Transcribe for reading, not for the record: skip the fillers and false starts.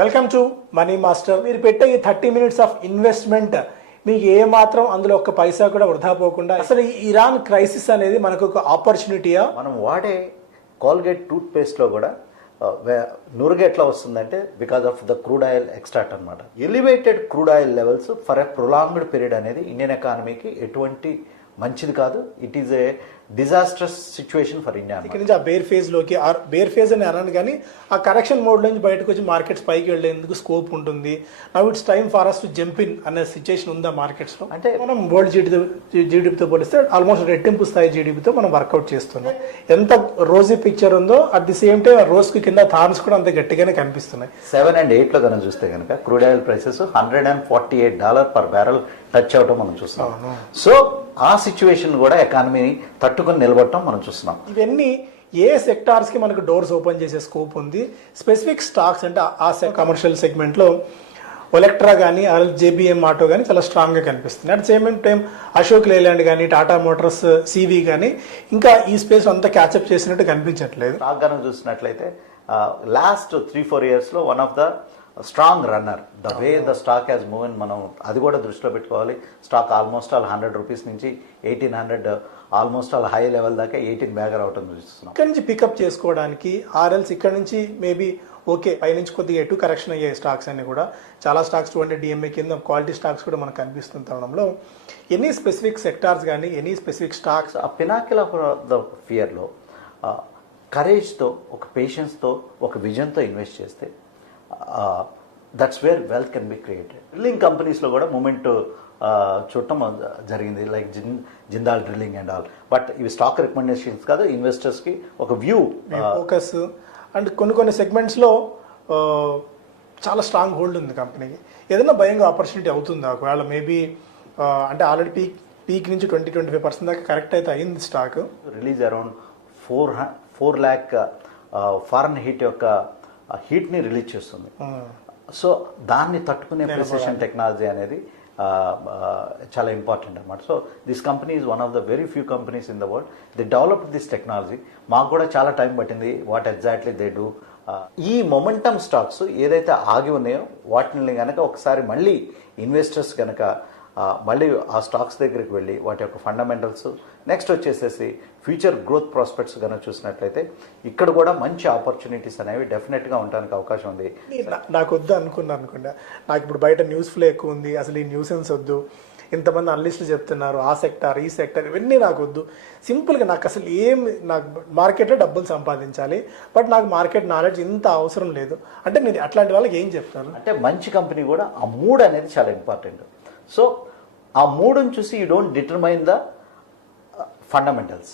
Welcome to money master. మీరు పెట్టే ఈ 30 మినిట్స్ ఆఫ్ ఇన్వెస్ట్మెంట్ మీకు ఏ మాత్రం అందులో ఒక్క పైసా కూడా వృధా పోకుండా, అసలు ఈ ఇరాన్ క్రైసిస్ అనేది మనకు ఒక ఆపర్చునిటీయా? మనం వాడే కోల్గేట్ టూత్ పేస్ట్లో కూడా నురుగు ఎట్లా వస్తుందంటే because of the crude oil extract అనమాట. Elevated crude oil levels for a prolonged period అనేది ఇండియన్ ఎకానమీకి ఎటువంటి మంచిది కాదు. It is a disastrous situation for India. ఇక్కడ నుంచి ఆ బేర్ ఫేజ్ లోకి, బేర్ ఫేజ్ అని అన్నాను కానీ ఆ కరెక్షన్ మోడ్ నుంచి బయటకు వచ్చి మార్కెట్స్ పైకి వెళ్లేందుకు స్కోప్ ఉంటుంది. Now it's time for us to jump in అనే సిచ్యువేషన్ ఉందా మార్కెట్స్ లో? అంటే మనం వరల్డ్ జీడీపీతో పోలిస్తే ఆల్మోస్ట్ రెట్టింపు స్థాయి జీడీపీతో మనం వర్కౌట్ చేస్తున్నాం. ఎంత రోజీ పిక్చర్ ఉందో అట్ ది సేమ్ టైం రోజు కి కింద థార్న్స్ కూడా అంత గట్టిగానే కనిపిస్తున్నాయి. 7 and 8 లో కనుక చూస్తే కనుక crude oil prices $148 per barrel touch అవటం మనం చూస్తున్నాం. సో ఆ సిచ్యువేషన్ కూడా ఎకానమీని తట్టుకుని నిలబడటం మనం చూస్తున్నాం. ఇవన్నీ ఏ సెక్టార్స్ కి మనకు డోర్స్ ఓపెన్ చేసే స్కోప్ ఉంది? స్పెసిఫిక్ స్టాక్స్ అంటే ఆ కమర్షియల్ సెగ్మెంట్ లో ఒలెక్ట్రా కానీ జేబీఎం ఆటో కానీ చాలా స్ట్రాంగ్ గా కనిపిస్తుంది. At same time Ashok Leyland కానీ టాటా మోటార్స్ సివి కానీ ఇంకా ఈ స్పేస్ అంతా క్యాచప్ చేసినట్టు కనిపించట్లేదు. స్టాక్ కనుక చూసినట్లయితే లాస్ట్ 3-4 years లో one of the strong runner. The way the stock has move, మనం అది కూడా దృష్టిలో పెట్టుకోవాలి. స్టాక్ ఆల్మోస్ట్ ఆల్ ₹100 నుంచి 1800 ఆల్మోస్ట్ ఆల్ హై లెవెల్ దాకా 18 బ్యాగర్ అవటం చూస్తున్నాం. ఇక్కడ నుంచి పికప్ చేసుకోవడానికి ఆర్ఎల్స్ ఇక్కడ నుంచి మేబీ ఓకే పైనుంచి కొద్దిగా ఎటు కరెక్షన్ అయ్యే స్టాక్స్ అన్ని కూడా చాలా స్టాక్స్ 200 DMA కింద క్వాలిటీ స్టాక్స్ కూడా మనకు కనిపిస్తున్న తరుణంలో ఎనీ స్పెసిఫిక్ సెక్టార్స్ కానీ ఎనీ స్పెసిఫిక్ స్టాక్స్ ఆ పినాకిల్ ఆఫ్ ద ఫియర్లో కరేజ్తో, ఒక పేషెన్స్తో, ఒక విజన్తో ఇన్వెస్ట్ చేస్తే that's where wealth can be created. Drilling కంపెనీస్లో కూడా మూమెంట్ చూడటం జరిగింది, like Jindal drilling and all. But ఇవి స్టాక్ రికమెండేషన్స్ కాదు, ఇన్వెస్టర్స్కి ఒక వ్యూ ఫోకస్. అండ్ కొన్ని సెగ్మెంట్స్లో చాలా స్ట్రాంగ్ హోల్డ్ ఉంది కంపెనీకి. ఏదైనా భయంగా ఆపర్చునిటీ అవుతుందా ఒకవేళ? మేబీ అంటే ఆల్రెడీ పీక్ నుంచి 20-25% దాకా కరెక్ట్ అయితే అయింది stock. Release around 4 lakh foreign heat యొక్క హీట్ని రిలీజ్ చేస్తుంది. సో దాన్ని తట్టుకునే ప్రిసిషన్ టెక్నాలజీ అనేది చాలా ఇంపార్టెంట్ అనమాట. So this company is one of the very few companies in the world the develop this technology. మాకు కూడా చాలా టైం పట్టింది. What exactly they do. ఈ మొమెంటమ్ స్టాక్స్ ఏదైతే ఆగి ఉన్నాయో వాటిని కనుక ఒకసారి మళ్ళీ ఇన్వెస్టర్స్ కనుక మళ్ళీ ఆ స్టాక్స్ దగ్గరికి వెళ్ళి వాటి యొక్క ఫండమెంటల్స్, నెక్స్ట్ వచ్చేసేసి ఫ్యూచర్ గ్రోత్ ప్రాస్పెక్ట్స్ కనుక చూసినట్లయితే ఇక్కడ కూడా మంచి ఆపర్చునిటీస్ అనేవి డెఫినెట్గా ఉండడానికి అవకాశం ఉంది. నాకు వద్దు అనుకున్నా నాకు ఇప్పుడు బయట న్యూస్ ఫ్లో ఎక్కువ ఉంది, అసలు ఈ న్యూసెన్స్ వద్దు, ఇంతమంది అనలిస్టులు చెప్తున్నారు ఆ సెక్టార్ ఈ సెక్టార్, ఇవన్నీ నాకు వద్దు. సింపుల్గా నాకు అసలు నాకు మార్కెట్లో డబ్బులు సంపాదించాలి, బట్ నాకు మార్కెట్ నాలెడ్జ్ ఇంత అవసరం లేదు అంటే నేను అట్లాంటి వాళ్ళకి ఏం చెప్తాను అంటే మంచి కంపెనీ కూడా ఆ మూడ్ అనేది చాలా ఇంపార్టెంట్. సో ఆ మూడుని చూసి you don't determine the fundamentals.